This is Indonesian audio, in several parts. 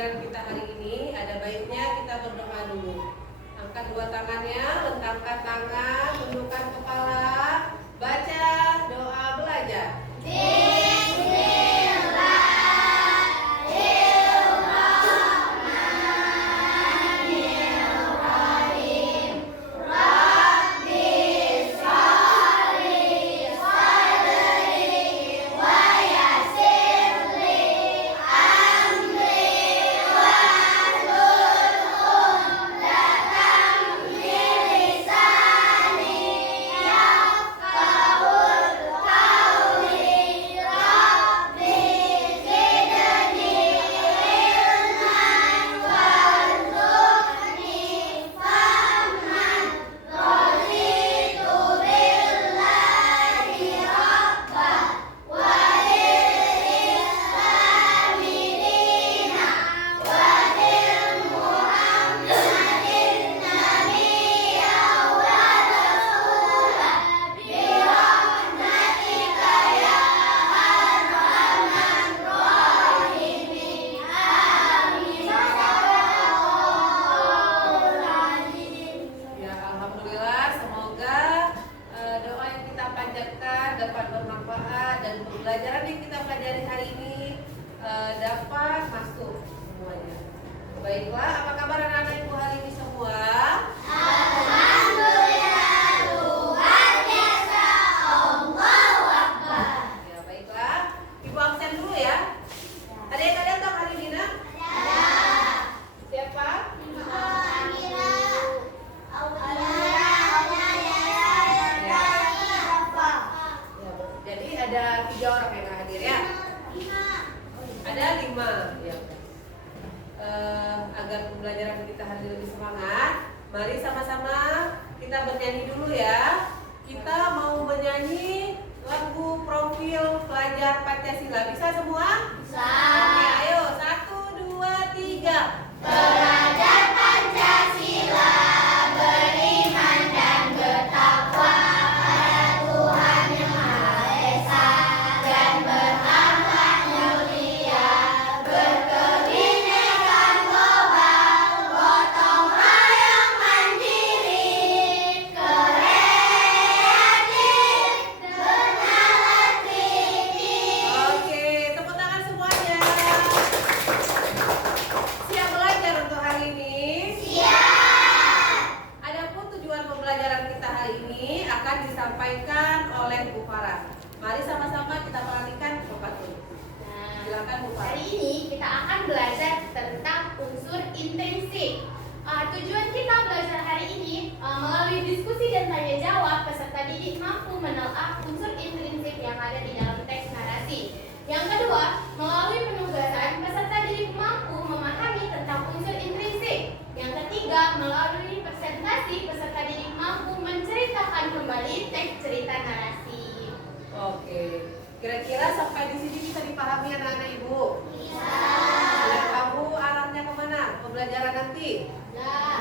pembelajaran kita hari ini, ada baiknya kita berdoa dulu. Angkat dua tangannya, lentangkan tangan, tundukkan kepala, baca doa belajar. Dapat bermanfaat dan pembelajaran yang kita pelajari hari ini dapat masuk semuanya. Baiklah, apa kabar anak-anak ibu hari ini semua? Alhamdulillah, luar biasa, Allahu Akbar. Ya, baiklah. Ibu absen dulu ya. Ada yang kalian tahu hari ini, nak? Ada. Siapa? Jadi ada 3 orang yang hadir ya? 5. Ada 5 ya. Agar pembelajaran kita hari ini lebih semangat, mari sama-sama kita bernyanyi dulu ya. Kita mau menyanyi lagu profil pelajar Pancasila. Bisa semua? Bisa. Oke, ayo 1, 2, 3. Belajar Pancasila, beriman dan bertakwa pada Tuhan Yang Maha Esa, dan berakhlak mulia, berkebinekaan global, gotong royong mandiri, kreatif, bernalar kritis. Oke, tepuk tangan semuanya. Siap belajar untuk hari ini? Siap. Adapun tujuan pembelajaran kita hari ini akan disampaikan oleh Bu Farah. Mari sama-sama kita perhatikan Bapak dulu. Silakan Bu Farah. Hari ini kita akan belajar tentang unsur intrinsik. Tujuan kita belajar hari ini melalui diskusi dan tanya jawab, peserta didik mampu menelaah unsur intrinsik yang ada di dalam teks narasi. Yang kedua, melalui penugasan, peserta didik mampu memahami tentang unsur intrinsik. Yang ketiga, melalui presentasi, peserta didik mampu menceritakan kembali teks cerita narasi. Oke. Kira-kira sampai di sini bisa dipahami anak-anak Ibu? Bisa. Dan kamu arahnya kemana? Pembelajaran nanti?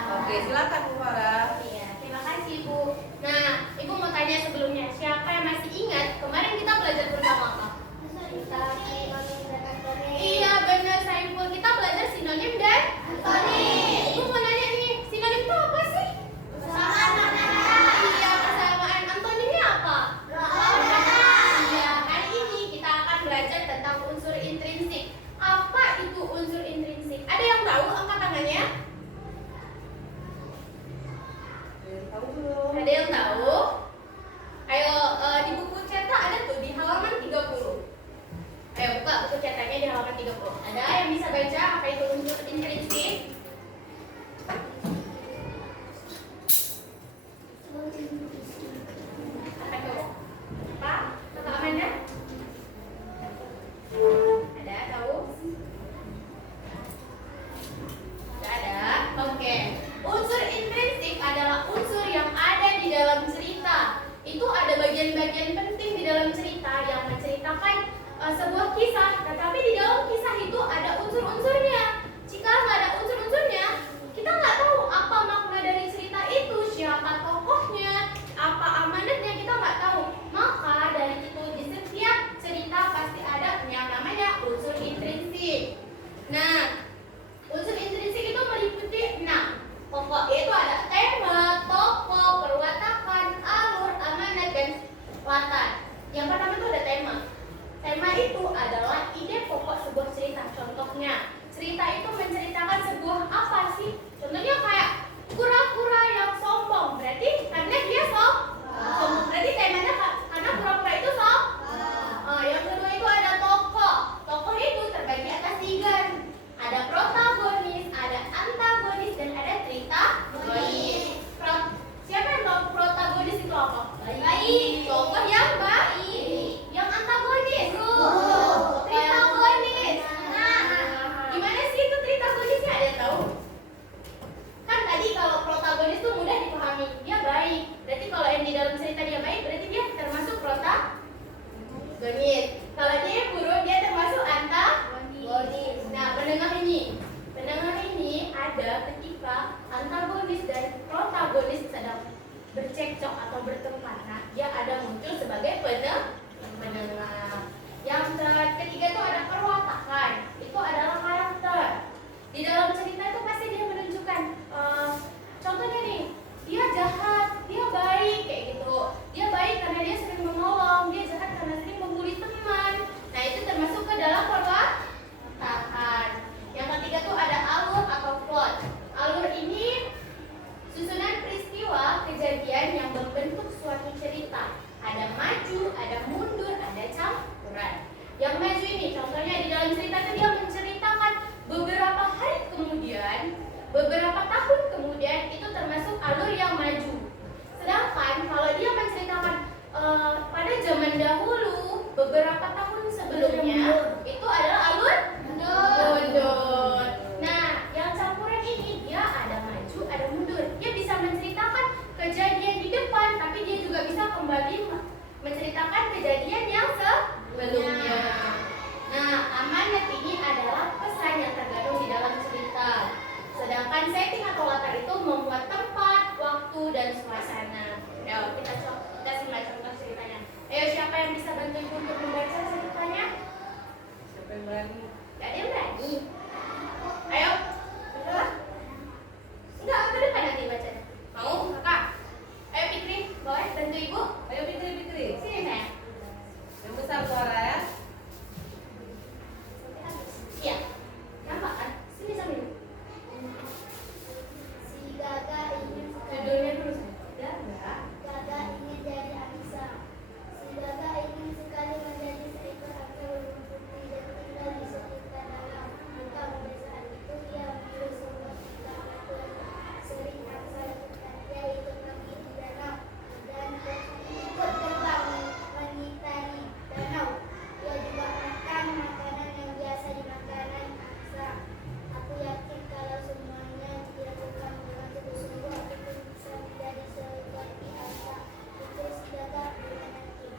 Oke, silakan Bu Farah. Iya, terima kasih Bu. Nah, Ibu mau tanya sebelumnya, siapa yang masih ingat kemarin kita belajar tentang apa? Iya benar Saiful, kita belajar sinonim dan antonim. Ibu mau nanya nih, sinonim itu apa sih? Persamaan. Iya, persamaan. Antonimnya apa? Perbedaan. Iya, hari ini kita akan belajar tentang unsur intrinsik. Apa itu unsur intrinsik? Ada yang tahu? Angkat tangannya. Tahu belum? Ada yang tahu? Ayo, di buku cetak ada tuh di halaman 30. Ayo buka buku cetaknya di halaman 30. Ada yang bisa baca apa itu unsur intrinsik? Apa itu? Apa? Kakak Amanda? Ada tahu? Tidak ada? Oke. Unsur intrinsik adalah unsur yang ada di dalam cerita. Itu ada bagian-bagian penting di dalam cerita yang menceritakan sebuah kisah. Tetapi di dalam kisah itu ada unsur-unsurnya. Jika nggak ada unsur-unsurnya, kita nggak tahu apa makna dari cerita itu, siapa tokohnya, apa amanatnya, kita nggak tahu. Maka dari itu di setiap cerita pasti ada yang namanya unsur intrinsik. Nah, adalah ide pokok sebuah cerita. Contohnya, cerita itu menceritakan sebuah apa sih? Contohnya kayak kura-kura yang sombong. Berarti karena dia sombong. Berarti temanya karena kura-kura itu yang kedua itu ada tokoh. Tokoh itu terbagi atas 3. Ada protagonis, ada antagonis, dan ada tritagonis. Siapa yang tahu protagonis itu apa? Baik. Tokoh yang baik. Yang antagonis. Tritagonis. Nah, gimana sih itu tritagonisnya? Ada yang tahu? Kan tadi kalau protagonis itu mudah dipahami, dia baik. Berarti kalau yang di dalam cerita dia baik, berarti dia termasuk protagonis. Kalau dia buruk, dia termasuk antagonis. Nah, pendengar ini ada ketika antagonis dan protagonis sedang bercekcok atau bertengkar. Nah, dia ada muncul sebagai pendengar. Yang ketiga itu ada perwatakan. Itu adalah karakter. Di dalam cerita itu pasti dia menunjukkan contohnya nih, dia jahat, dia baik kayak gitu. Dia baik karena dia sering menolong, dia jahat karena sering membuli teman. Nah, itu termasuk ke dalam perwatakan. Yang ketiga tuh ada alur atau plot. Alur ini susunan peristiwa kejadian yang berbentuk suatu cerita. Ada maju, ada mundur, ada campuran. Yang maju ini contohnya di dalam cerita itu dia menceritakan beberapa hari kemudian, beberapa tahun kemudian, itu termasuk alur yang maju. Sedangkan kalau dia menceritakan pada zaman dahulu, beberapa tahun sebelumnya, itu adalah alur mundur. Nah, yang campuran ini dia ada maju, ada mundur. Dia bisa menceritakan kejadian di depan, tapi dia juga bisa kembali menceritakan kejadian yang sebelumnya. Nah, amanat ini adalah pesan yang terkandung di dalam cerita. Sedangkan setting atau latar itu membuat tempat, waktu, dan suasana. Ayo kita simak contoh ceritanya. Ayo, siapa yang bisa bantu ibu untuk membaca ceritanya? Siapa yang berani? Gak ada yang berani. Ayo, betul? Enggak, ke depan nanti bacanya. Mau, kakak? Ayo Fikri, boleh bantu ibu? Ayo Fitri. Sini sayang. Yang besar suara ya. Iya. Nampak kan? Sini sambil. Si Gaga ingin Judulnya dulu sayang. Gaga ingin jadi angsa. Si Gaga ingin sekali menjadi seekor angsa berwarna putih dan tinggal di sekitar danau. Maka pada saat itu ia memilih sebuah tingkah laku sering angsa lakukan, yaitu pergi di danau dan ikut terbang mengitari danau. Ia juga makan makanan yang biasa dimakan angsa. Aku yakin kalau semuanya dilakukan dengan sungguh-sungguh, aku pun bisa menjadi seperti angsa. Pikir si Gaga dengan yakin.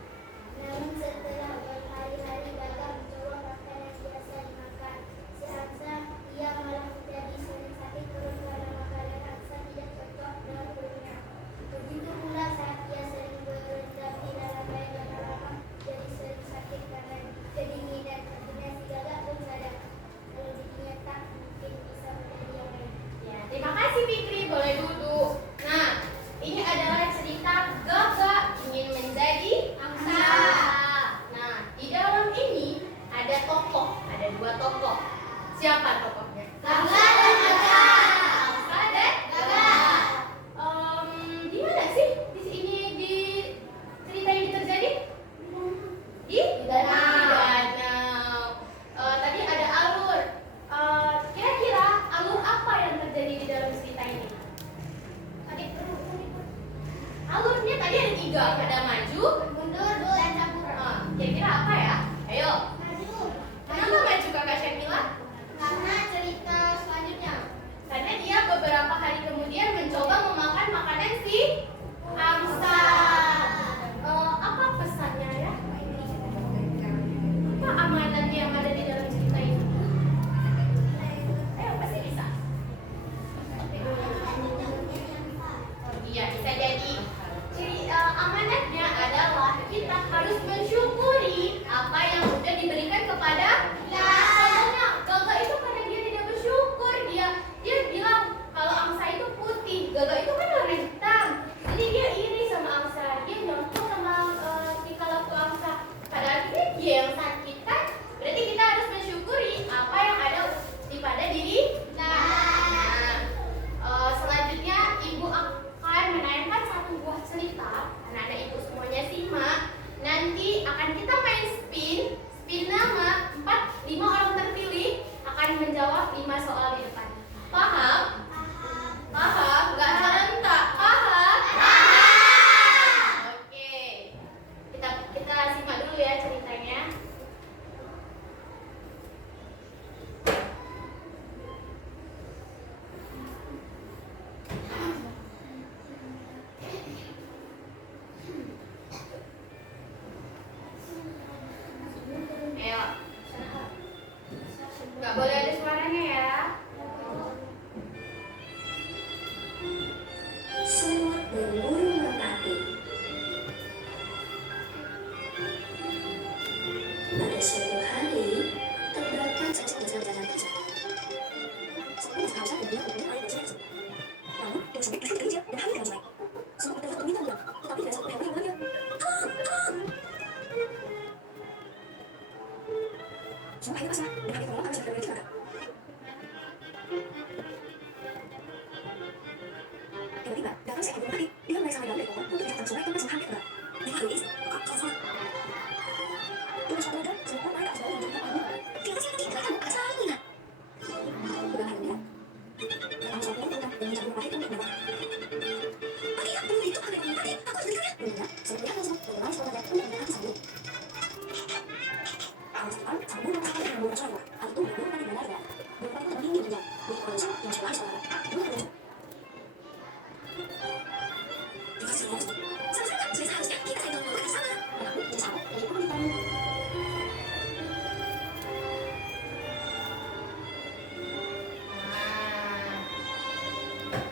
Namun setelah berhari-hari Gaga mencoba makan yang biasa dimakan si angsa, ia malah menjadi sering sakit perut karena makanan angsa tidak cocok dengan perutnya. Begitu pula saat ia sering berendam di dalam air lama-lama, jadi sering sakit karena kedinginan. Akhirnya si Gaga pun sadar kalau dirinya tak mungkin bisa menjadi yang lain. Ya, terima kasih Fikri, boleh duduk. Nah, ini adalah cerita Gaga ingin menjadi angsa. Nah, di dalam ini ada tokoh, ada 2 tokoh. Siapa tokohnya? Gaga dan Gaga. Angsa dan Gaga. Di mana sih di sini di cerita ini terjadi? Di danau. Tadi ada alur. Kira-kira alur apa yang terjadi di dalam cerita ini? Alurnya tadi ada 3, ada maju, Mundur dan campuran. kira-kira apa ya? Ayo. Maju. Kenapa maju kakak Syakila? Karena cerita selanjutnya. Karena dia beberapa hari kemudian mencoba memakan makanan si angsa. Apa pesannya ya? Apa amanat yang ada di dalam cerita ini? Ayo, pasti bisa. Iya, bisa jadi. Amanatnya adalah kita harus mensyukuri apa yang sudah diberikan kepada kita. Contohnya, Gaga itu karena dia tidak bersyukur, dia bilang kalau angsa itu putih, Gaga itu kan warna hitam. Jadi dia iri sama angsa, dia nyontoh sama tingkah laku angsa. Padahal dia yang sakit kan? Ayo. Nggak boleh ada suaranya ya. Semut dan burung merpati. Pada suatu hari, terdapat tiba-tiba datang seekor burung merpati. Dia mulai sangat dari pohon untuk datang sungai tempat sang hantu berada.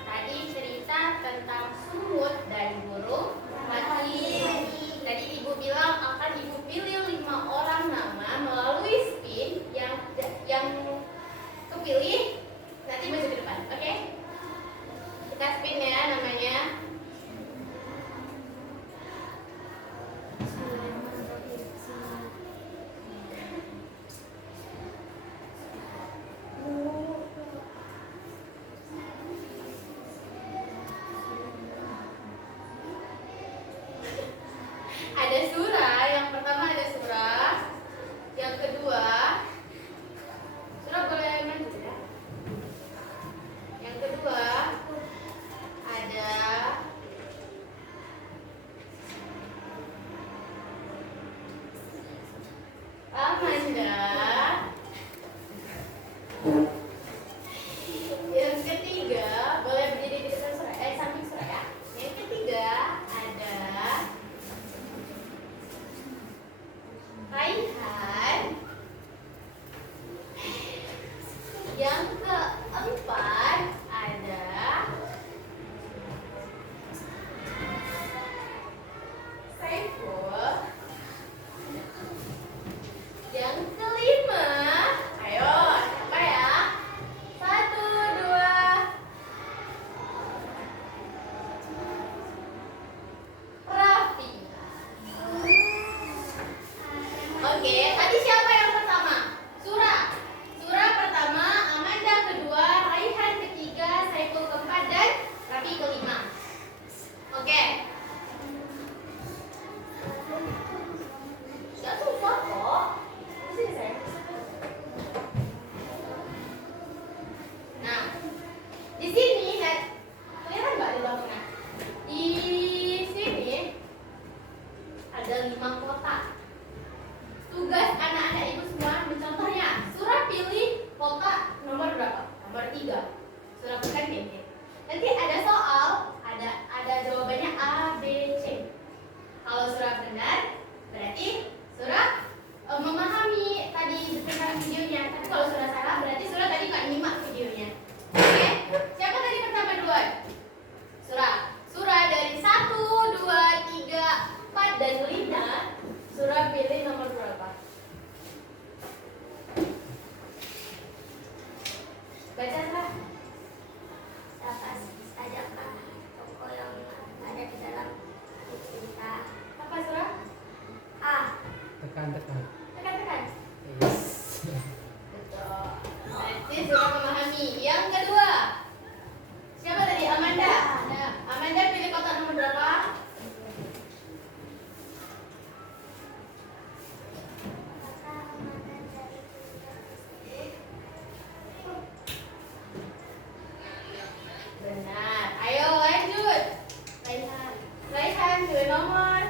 Tadi cerita tentang semut dan burung merpati. Tadi ibu bilang akan ibu pilih 5 orang nama melalui spin yang kepilih nanti maju ke depan, oke? Kita spin ya namanya. Ada surah, yang pertama ada surah, yang kedua surah boleh maju ya. Yang kedua ada Amanda. Yang ketiga boleh berdiri di depan surah, samping surah ya. Yang ketiga ada Raihan. Yang keempat ada Saiful. Yang kelima, ayo siapa ya? 1, 2. Raffi. Oke, tadi siapa yang pertama? Surah. Surah pertama, Amanda kedua, Raihan ketiga, Saiful keempat, dan Raffi kelima. Oke. Gak susah kok. Sini sayang. Nah, di sini kelihatan nggak di belakangnya? Di sini ada 5 kotak. Tugas anak-anak ibu semua mencontohnya. Surah pilih kotak nomor berapa? Nomor 3. Surah bukan ini. Nanti ada soal, ada jawabannya A, B, C. Kalau surah benar, berarti surah memahami tadi tentang videonya. Tapi kalau surah salah, berarti surah tadi nggak nyimak videonya. Oke? Siapa tadi pertama duluan? Surah. Surah dari 1, 2, 3, 4 dan 5. Surah pilih nomor berapa? Baca Surah. Apa saja Kak toko yang ada di dalam buku kita? Apa Surah? A. Tekan. Tekan. Yes. Betul. Berarti Surah memahami. Yang kedua. Siapa tadi? Amanda. Nah, Amanda pilih kotak nomor berapa? Benar. Ayo lanjut. Raihan pilih nomor.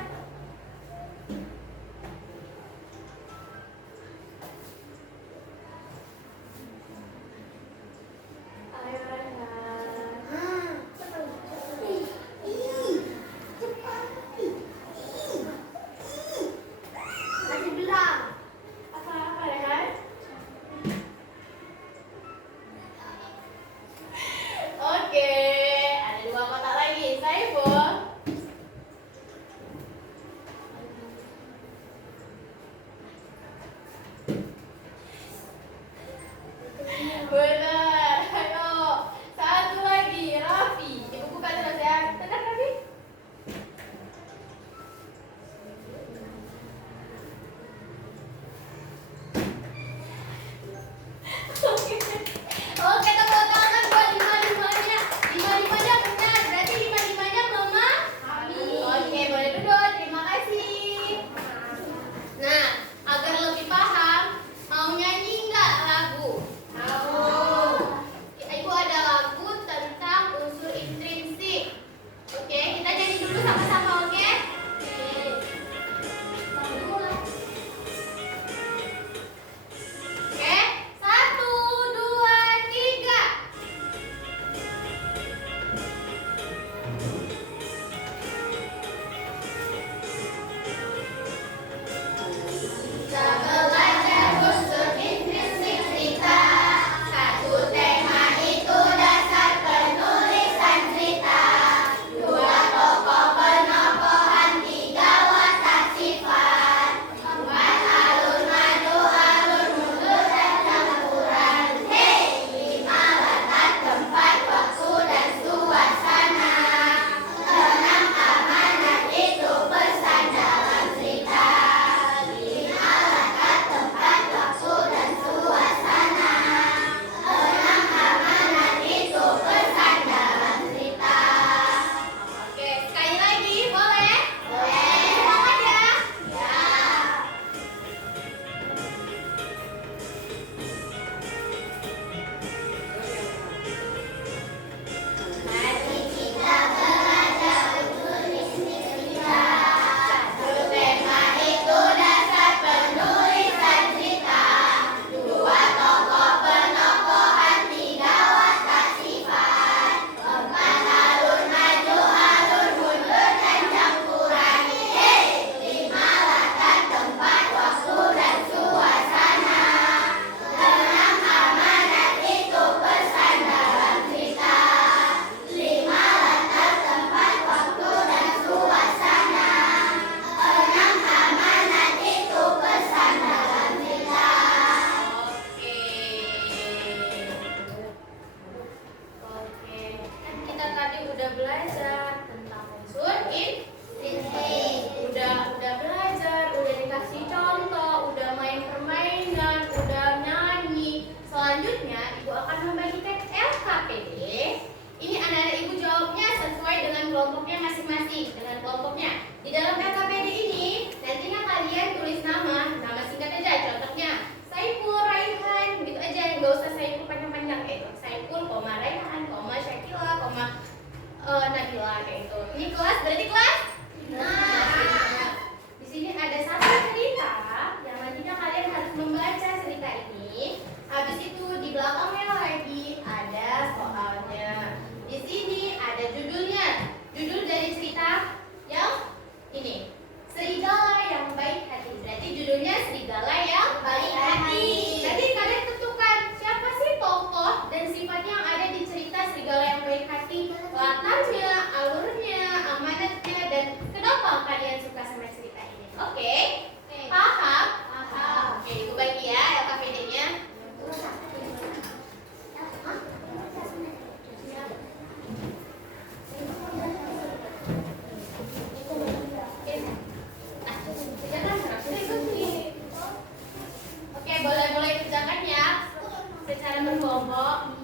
kelompok.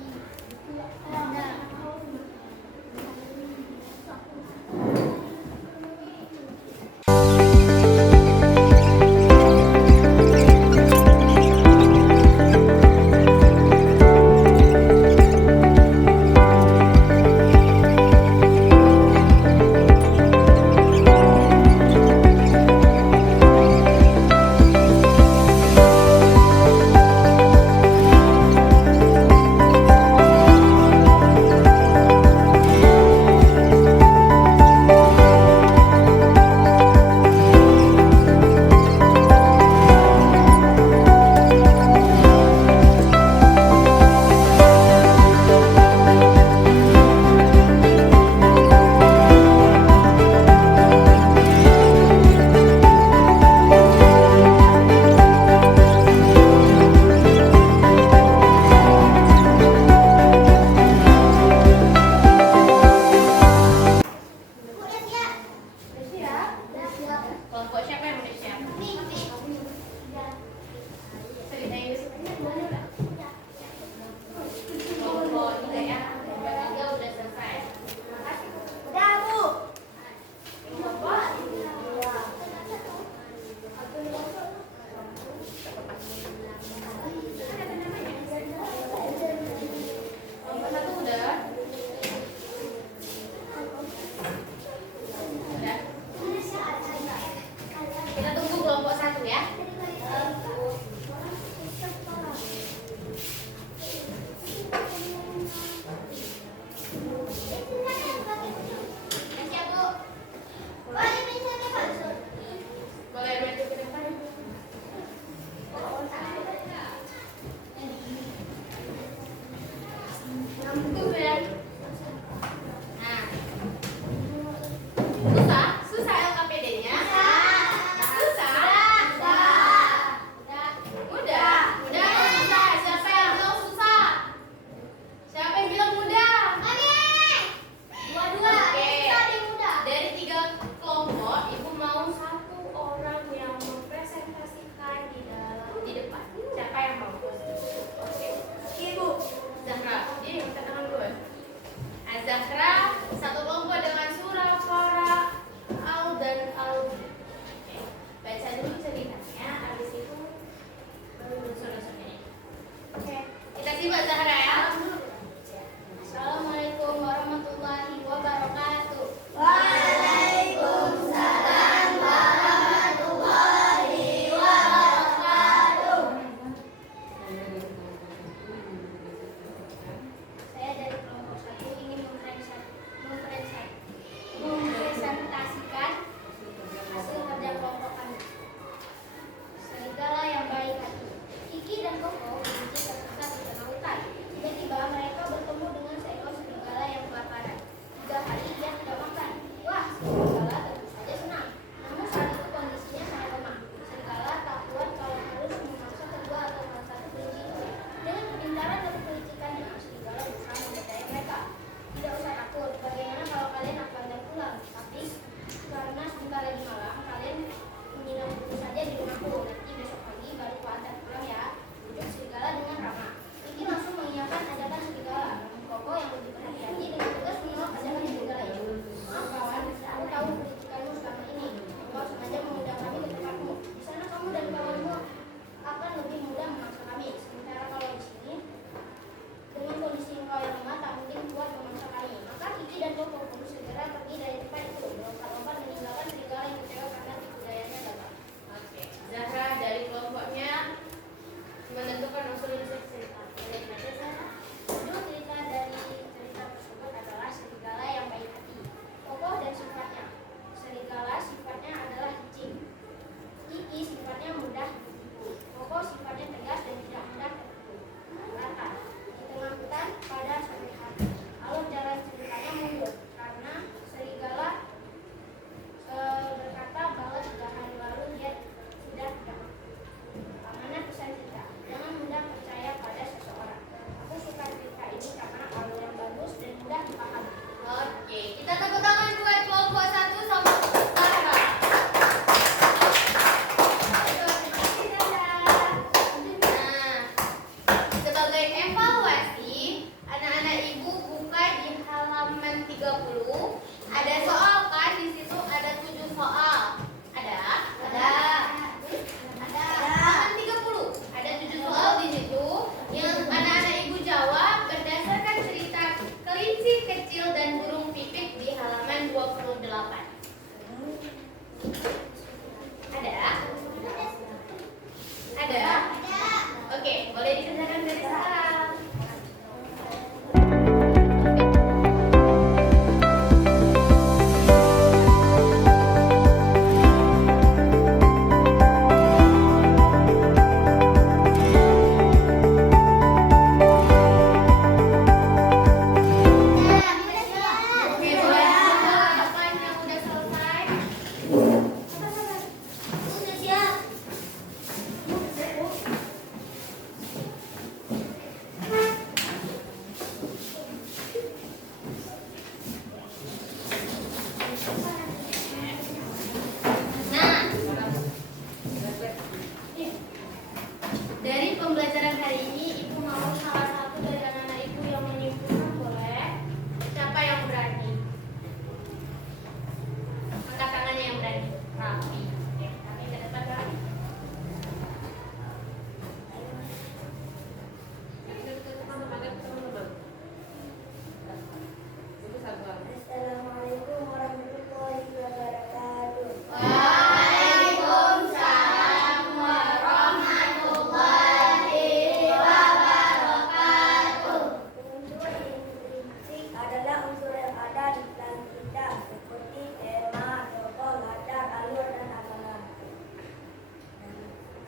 Kelompok siapa yang udah siap? Ceritain dulu semuanya. Kelompok 3 ya. Kelompok 3 udah selesai. Udah, Bu. Kelompok kelompok 1 udah. Udah. Kita tunggu kelompok 1 ya. Siap, Bu. Boleh maju ke depan. Tuh ya. Nah. Susah LKPD-nya? Susah? Mudah. Susah. Siapa yang bilang susah? Siapa yang bilang mudah? Dua-dua. Oke. Kita ada yang muda. Dari 3 kelompok, Ibu mau 1 orang yang mempresentasikan di depan. Siapa yang mau? Oke. Ibu. Zahra. Jadi angkat tangan dulu. Zahra, 1 kelompok dengan Surah, Farah, Al dan Aldi. Oke. Baca dulu ceritanya, habis itu baru suruh-suruhnya. Oke. Kita simak Zahra ya. Assalamualaikum warahmatullahi wabarakatuh. Waalaikumsalam warahmatullahi wabarakatuh. Saya dari kelompok 1 ingin mempresentasikan hasil kerja kelompok kami. Serigala yang baik hati. Kiki dan Koko memiliki satu kesatuan hutan. Ada? Oke, boleh dikerjakan dari sekarang. Oke, boleh silakan yang udah selesai. Sudah siap. Nah, dari pembelajaran hari ini, Ibu mau salah satu dari anak-anak Ibu yang menyimpulkan, boleh? Siapa yang berani? Angkat tangannya yang berani. Rapi. Oke, kami ke depan kami. Assalamualaikum warahmatullahi wabarakatuh. Waalaikumsalam warahmatullahi wabarakatuh. Unsur intrinsik adalah unsur yang ada di dalam kita seperti tema, tokoh, latar, alur, dan amalan.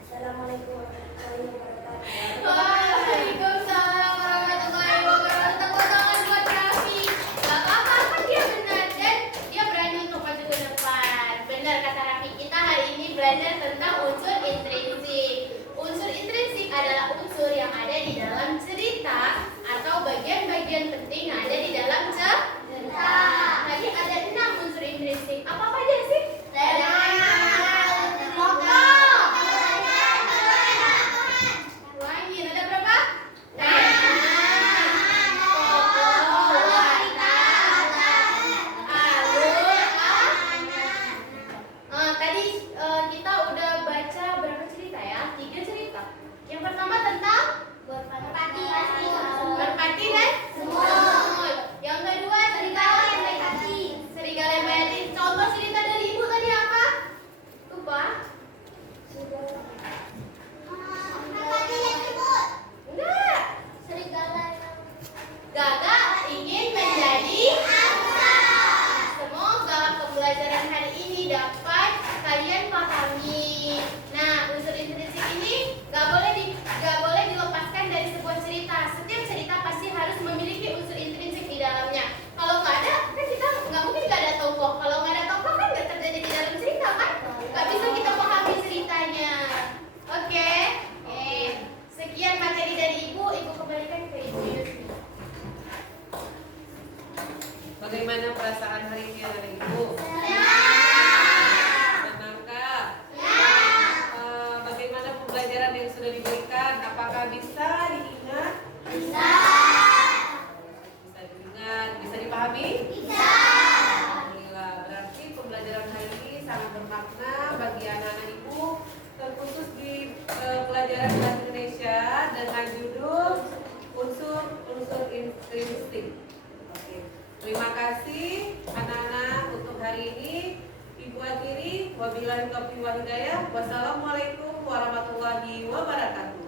Assalamualaikum warahmatullahi wabarakatuh. Waalaikumsalam warahmatullahi wabarakatuh. Tepuk tangan buat Raffi. Gak apa-apa, kan dia benar dan dia berani untuk maju ke depan. Benar kata Raffi, kita hari ini belajar tentang unsur intrinsik. Unsur intrinsik adalah unsur yang ada di dalam cerita atau bagian-bagian penting yang ada di dalam cerita. Tadi ada 6 unsur intrinsik. Apa aja sih? Ada ulangin, ada berapa? Tadi kita udah baca berapa cerita ya? 3 cerita. Yang pertama tentang merpati dan semut. Yang kedua serigala yang baik hati. Serigala yang baik hati. Contoh cerita dari Ibu tadi apa? Lupa? Enggak. Gaga ingin menjadi angsa. Semoga pembelajaran hari ini dapat kalian pahami. Nah, unsur intrinsik ini gak boleh dilepaskan dari sebuah cerita. Setiap cerita pasti harus memiliki unsur intrinsik di dalamnya. Kalau nggak ada, kan kita nggak mungkin nggak ada tokoh. Kalau nggak ada tokoh kan nggak terjadi di dalam cerita kan? Nggak bisa kita pahami ceritanya. Oke. Sekian materi dari Ibu kembalikan ke Ibu Yusri. Bagaimana perasaan hari ini anak ibu? Senangkah? Bagaimana pembelajaran yang sudah diberikan? Apakah bisa diingat? Bisa diingat, bisa dipahami? Bisa. Alhamdulillah, berarti pembelajaran hari ini sangat bermakna bagi anak-anak ibu, terkhusus di pelajaran bahasa Indonesia dengan judul unsur intrinsik. Oke. Terima kasih anak-anak untuk hari ini. Ibu akhiri, wabillahi taufiq wal hidayah. Wassalamualaikum warahmatullahi wabarakatuh.